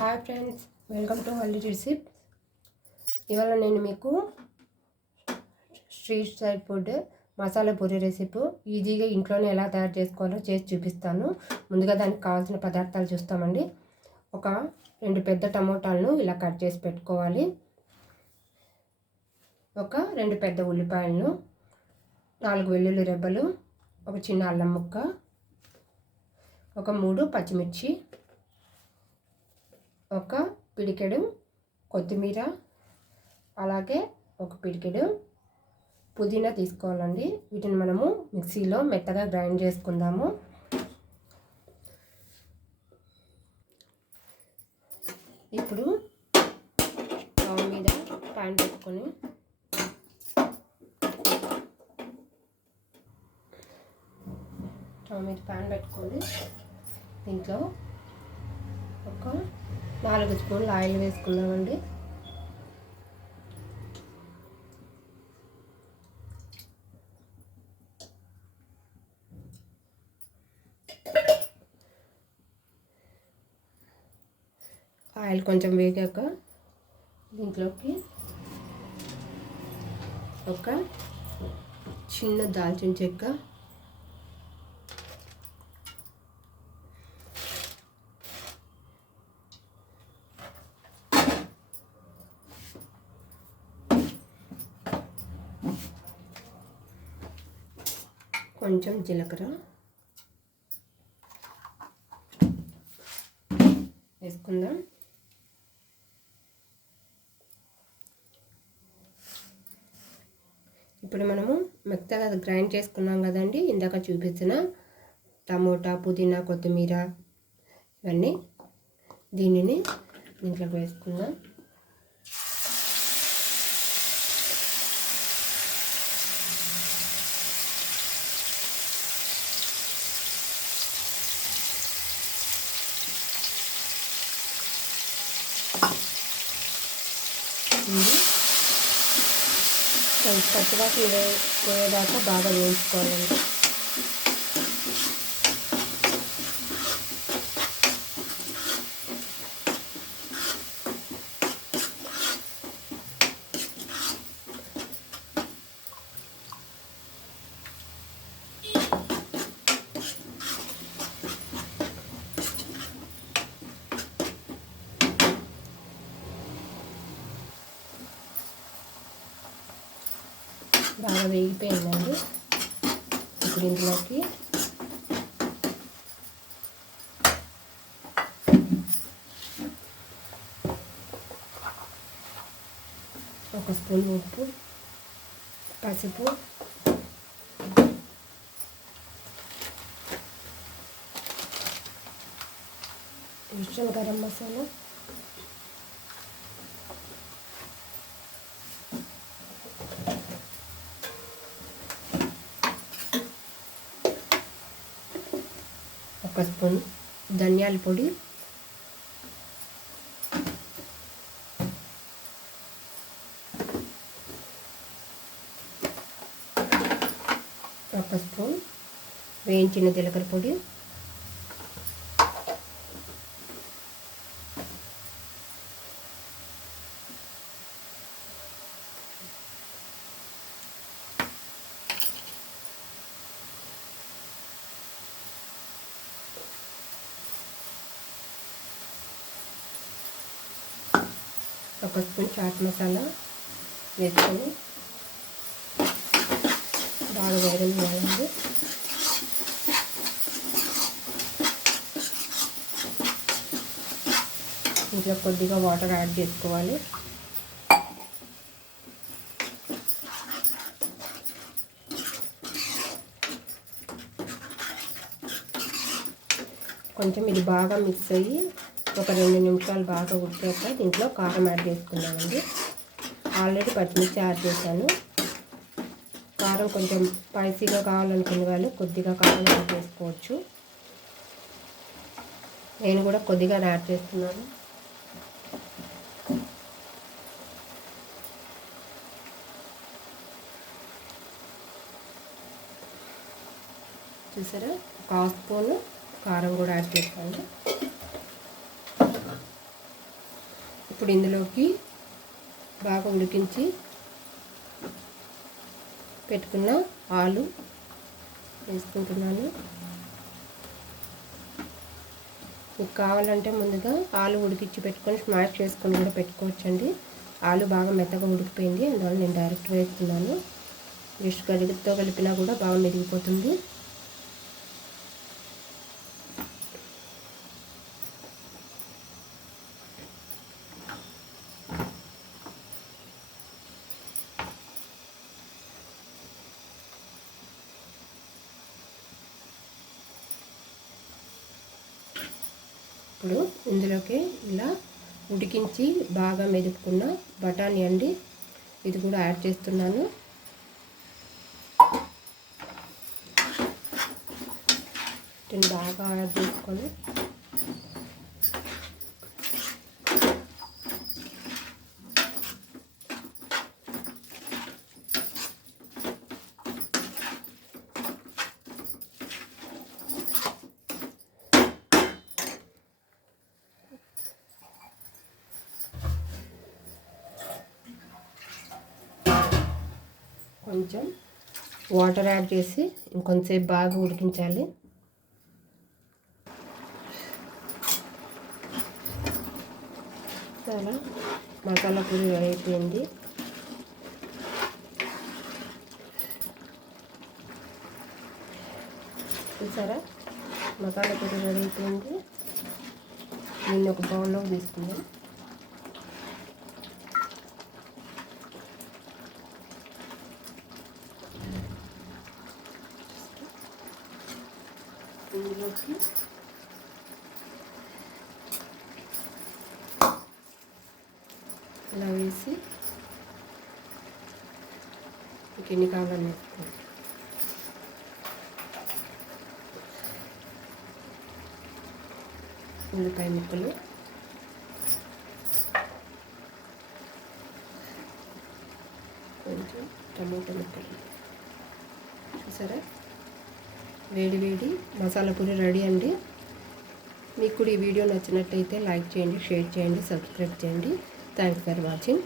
Hi friends, welcome to haldi recipe. ఇవాళ నేను మీకు street style food masala puri recipe ఈజీగా ఇంట్లోనే ఎలా తయారు చేసుకోవాలో చేసి చూపిస్తాను. ముందుగా దానికి కావాల్సిన పదార్థాలు చూస్తామండి. ఒక 2 పెద్ద టమోటాలను ఇలా కట్ చేసి పెట్టుకోవాలి. ఒక 2 పెద్ద ఉల్లిపాయలను, 4 వెల్లుల్లి రెబ్బలు, ఒక చిన్న అల్లం ముక్క, ఒక 3 పచ్చిమిర్చి, ఒక పిడికెడు కొత్తిమీర, అలాగే ఒక పిడికెడు పుదీనా తీసుకోవాలండి. వీటిని మనము మిక్సీలో మెత్తగా గ్రైండ్ చేసుకుందాము. ఇప్పుడు స్టవ్ మీద ప్యాన్ పెట్టుకొని దీంట్లో ఒక 4 స్పూన్లు ఆయిల్ వేసుకుందామండి. ఆయిల్ కొంచెం వేగాక దీంట్లోకి ఒక చిన్న దాల్చిన చెక్క, కొంచెం జీలకర్ర వేసుకుందాం. ఇప్పుడు మనము మెత్తగా గ్రైండ్ చేసుకున్నాం కదండి, ఇందాక చూపించిన టమోటా, పుదీనా, కొత్తిమీర ఇవన్నీ దీనిని దీంట్లోకి వేసుకుందాం. పచ్చిగా పోయేదాకా బాగా వేయించుకోవాలండి. బాగా వేగిపోయిందండి. ఇప్పుడు ఇందులోకి ఒక స్పూన్ ఉప్పు, పసుపు, కొంచెం గరం మసాలా, ఒక స్పూన్ ధనియాల పొడి, ఒక స్పూన్ వేయించిన జీలకర్ర పొడి, ఒక స్పూన్ చాట్ మసాలా వేసుకొని బాగా వేగనివ్వాలండి. ఇంట్లో కొద్దిగా వాటర్ యాడ్ చేసుకోవాలి. కొంచెం ఇది బాగా మిక్స్ అయ్యి ఒక 2 నిమిషాలు బాగా ఉడికాక దీంట్లో కారం యాడ్ చేసుకున్నామండి. ఆల్రెడీ పచ్చిమిర్చి యాడ్ చేశాను. కారం కొంచెం స్పైసీగా కావాలనుకునే వాళ్ళు కొద్దిగా కారం యాడ్ చేసుకోవచ్చు. నేను కూడా కొద్దిగా యాడ్ చేస్తున్నాను. చూసారా, 1 స్పూన్ కారం కూడా యాడ్ చేస్తాను. ఇప్పుడు ఇందులోకి బాగా ఉడికించి పెట్టుకున్న ఆలు వేసుకుంటున్నాను. మీకు కావాలంటే ముందుగా ఆలు ఉడికించి పెట్టుకొని స్మాష్ చేసుకొని కూడా పెట్టుకోవచ్చండి. ఆలు బాగా మెత్తగా ఉడికిపోయింది, అందువల్ల నేను డైరెక్ట్ వేస్తున్నాను. జస్ట్ గరిటెతో కలిపినా కూడా బాగా మెరిగిపోతుంది. ఇప్పుడు ఇందులోకి ఇలా ఉడికించి బాగా మెదుపుకున్న బఠానీ అండి, ఇది కూడా యాడ్ చేస్తున్నాను. దీన్ని బాగా యాడ్ చేసుకొని కొంచెం వాటర్ యాడ్ చేసి ఇంకొంచెంసేపు బాగా ఉడికించాలి. చాలా మసాలా పొడి రెడీ అయిపోయింది. చూసారా, మసాలా పొడి రెడీ అయిపోయింది. దీన్ని ఒక బౌల్లోకి తీసుకుందాం. ఇందులోకి ఇలా వేసి ఎన్ని కావాలని వేసుకోండి. ఉల్లిపాయ ముక్కలు, కొంచెం టమాటా ముక్కలు. చూసారా, వేడి వేడి మసాలా పొడి రెడీ అండి. మీకు కూడా ఈ వీడియో నచ్చినట్టయితే లైక్ చేయండి, షేర్ చేయండి, సబ్స్క్రైబ్ చేయండి. Thanks for watching.